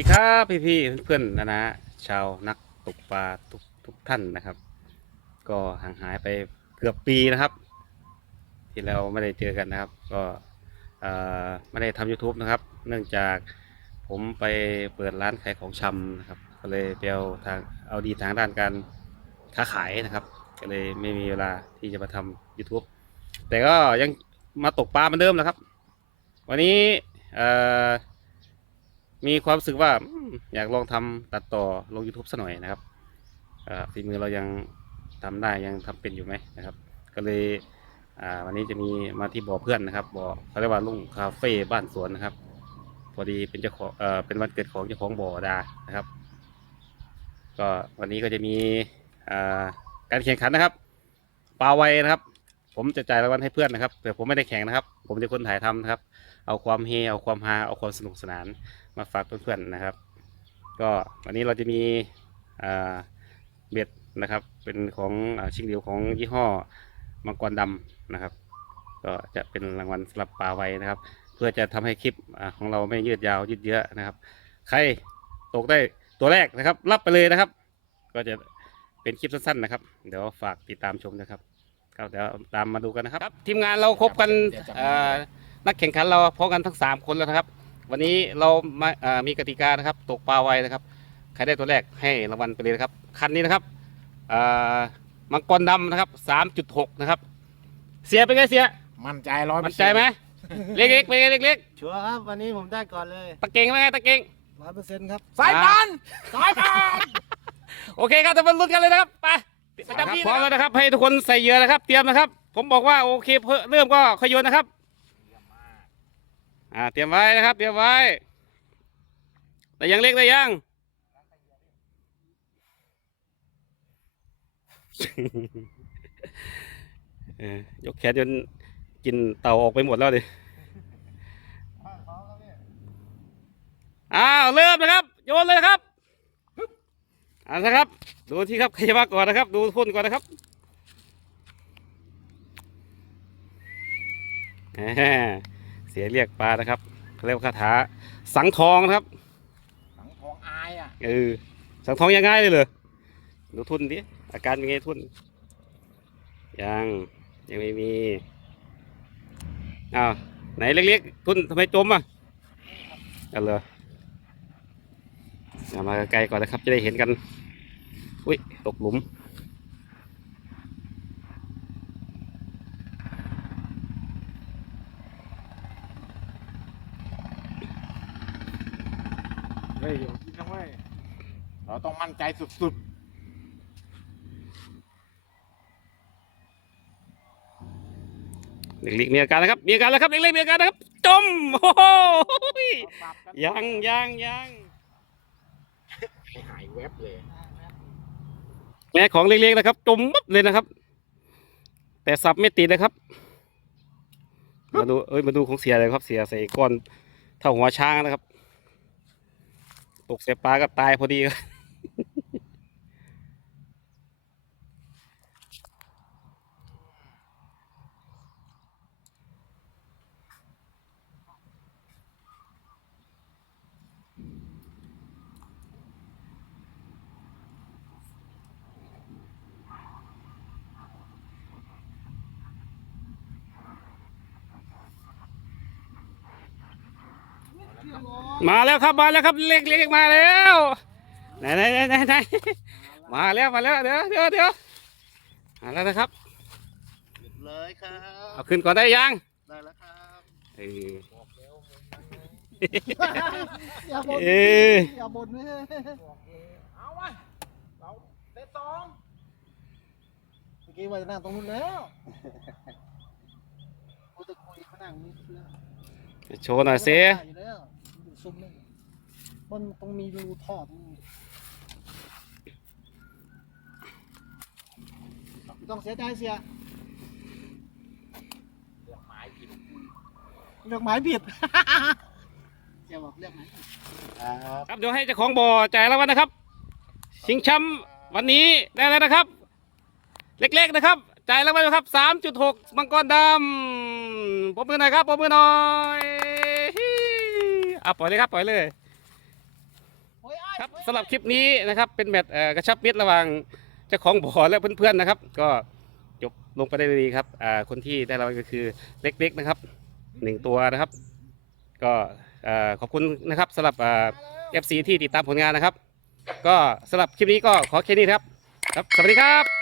ดีครับพี่พี่ๆเพื่อนๆนะนะชาวนักตกปลาทุกทุกท่านนะครับ ก็ห่างหายไปเกือบปีนะครับ ที่เราไม่ได้เจอกันนะครับ ก็ไม่ได้ทำ YouTube นะครับ เนื่องจากผมไปเปิดร้านขายของชำนะครับ ก็เลยไปเอาทางเอาดีทางด้านการค้าขายนะครับ ก็เลยไม่มีเวลาที่จะมาทำ YouTube แต่ก็ยังมาตกปลาเหมือนเดิมนะครับ วันนี้เอ่อ มีความรู้สึกว่าอยากลองทำตัดต่อลง YouTube สักหน่อยนะครับฝีมือเรายังทำได้ยังทำเป็นอยู่ไหมนะครับ ก็เลยวันนี้จะมีมาที่บ่อเพื่อนนะครับบ่อเขาเรียกว่าลุงคาเฟ่บ้านสวนนะครับ พอดีเป็นเจ้าของเป็นวันเกิดของเจ้าของบ่อดานะครับ ก็วันนี้ก็จะมีการแข่งขันนะครับปลาไวนะครับ ผมจะจ่ายรางวัลให้เพื่อนนะครับแต่ผมไม่ได้แข่งนะครับ ผมจะคนถ่ายทำนะครับ เอาความเฮเอาความฮาเอาความสนุกสนาน มาฝากเพื่อนๆนะครับ ก็วันนี้เราจะมีเบ็ดนะครับ เป็นของอชิงเหลียวของยี่ห้อมังกรดำนะครับ ก็จะเป็นรางวัลสำหรับปลาไว้นะครับ เพื่อจะทำให้คลิปอของเราไม่ยืดยาวยืดเยอะนะครับ ใครตกได้ตัวแรกนะครับ รับไปเลยนะครับ ก็จะเป็นคลิปสั้นๆนะครับ เดี๋ยวฝากติดตามชมนะครับครับเดี๋ยวตามมาดูกันนะครับ ทีมงานเราครบกันนักแข่งขันเราพร้อมกันทั้งสามคนแล้วนะครับ วันนี้เรามาเอ่อมีกติกานะครับ ตกปลาไวนะครับ ใครได้ตัวแรกให้รางวัลไปเลยนะครับ คันนี้นะครับเอ่อมังกรดำนะครับสามจุดหกนะครับ เสียเป็นไงเสีย มั่นใจร้อยมั่นใจไหมเล็กๆเป็นไงเล็กชัวร์ครับวันนี้ผมได้ก่อนเลยๆตะเก่งเป็นไงตะเก่งร้อยเปอร์เซ็นต์ครับ สายปันสายปันโอเคครับจะมาลุ้นกันเลยนะครับ ไปประจำที่พร้อมแล้วนะครับ ให้ทุกคนใส่เหยื่อนะครับ เตรียมนะครับ ผมบอกว่าโอเคเพิ่มเริ่มก็ขยโยนนะครับ อ่าเตรียมไว้นะครับ เตรียมไว้ แต่ยังเล็กแต่ยังยกแขนจนกินเต่าออกไปหมดแล้วดิ อ้าว เริ่มนะครับ โยนเลยนะครับอ่านะครับ ดูที่ครับใครมาก่อนนะครับ ดูทุนก่อนนะครับแหม เสียเรียกปลานะครับเขาเรียกว่าคาถาสังทองนะครับ สังทองอายอะ เออ สังทองยังง่ายเลยเหรอดูทุนดิอาการเป็นไงทุน ยังยังไม่มีอ้าวไหนเล็กๆทุนทำไมจมอะกันเลยเอามาไกลๆก่อนนะครับจะได้เห็นกัน อุ้ยตกหลุม เฮ้ยอยู่ที่น้องเว้ยเราต้องมั่นใจสุดเล็กๆมีอาการนะครับมีอาการแล้วครับเล็กๆมีอาการนะครับจมโอ้โหๆปรับกันยังยังยังให้หายแวบเลยแม่ของเล็กๆนะครับจมมับเลยนะครับ แต่สับไม่ติดนะครับ มาดูเอ้ยมาดูของเสียเลยครับเสียใส่ก้อนเท่าหัวช้างนะครับ ตกใส่ปลาก็ตายพอดี มาแล้วครับมาแล้วครับเล็กเล็กมาแล้วไหนไหนไหนไหนไหนมาแล้วมาแล้วเดี๋ยวเดี๋ยวเดี๋ยวมาแล้วนะครับเลยครับเอาขึ้นก่อนได้ยังได้แล้วครับเอออย่าบ่นเอออย่าบ่นเลยเอาวะเราเตะสองเมื่อกี้ว่าจะนั่งตรงนู้นแล้วกูจะคุยเขานั่งนี่เพื่อโชว์หน่อยสิอยู่แล้วอยู่ซุ้มนี่ มันต้องมีรูทอดนี่ไม่ต้องเสียใจเสียเลือกไม้ผิดเลือกหมายผิดเสียบอกเลือกหมายผิดครับครับเดี๋ยวให้เจ้าของบ่อจ่ายรางวัลนะครับชิงแชมป์วันนี้ได้แล้วนะครับ เล็กๆนะครับจ่ายรางวัลนะครับสามจุดหกมังกรดำปรบมือหน่อยครับปรบมือหน่อยฮิอะปล่อยเลยครับปล่อยเลย ครับสำหรับคลิปนี้นะครับเป็นแมตช์กระชับมิตรระหว่างเจ้าของบ่อและเพื่อนๆนะครับ ก็จบลงไปได้ดีครับคนที่ได้รางวัลก็คือเล็กๆนะครับหนึ่งตัวนะครับ ก็ขอบคุณนะครับสำหรับเอฟซีที่ติดตามผลงานนะครับ ก็สำหรับคลิปนี้ก็ขอแค่นี้ครับ ครับ สวัสดีครับ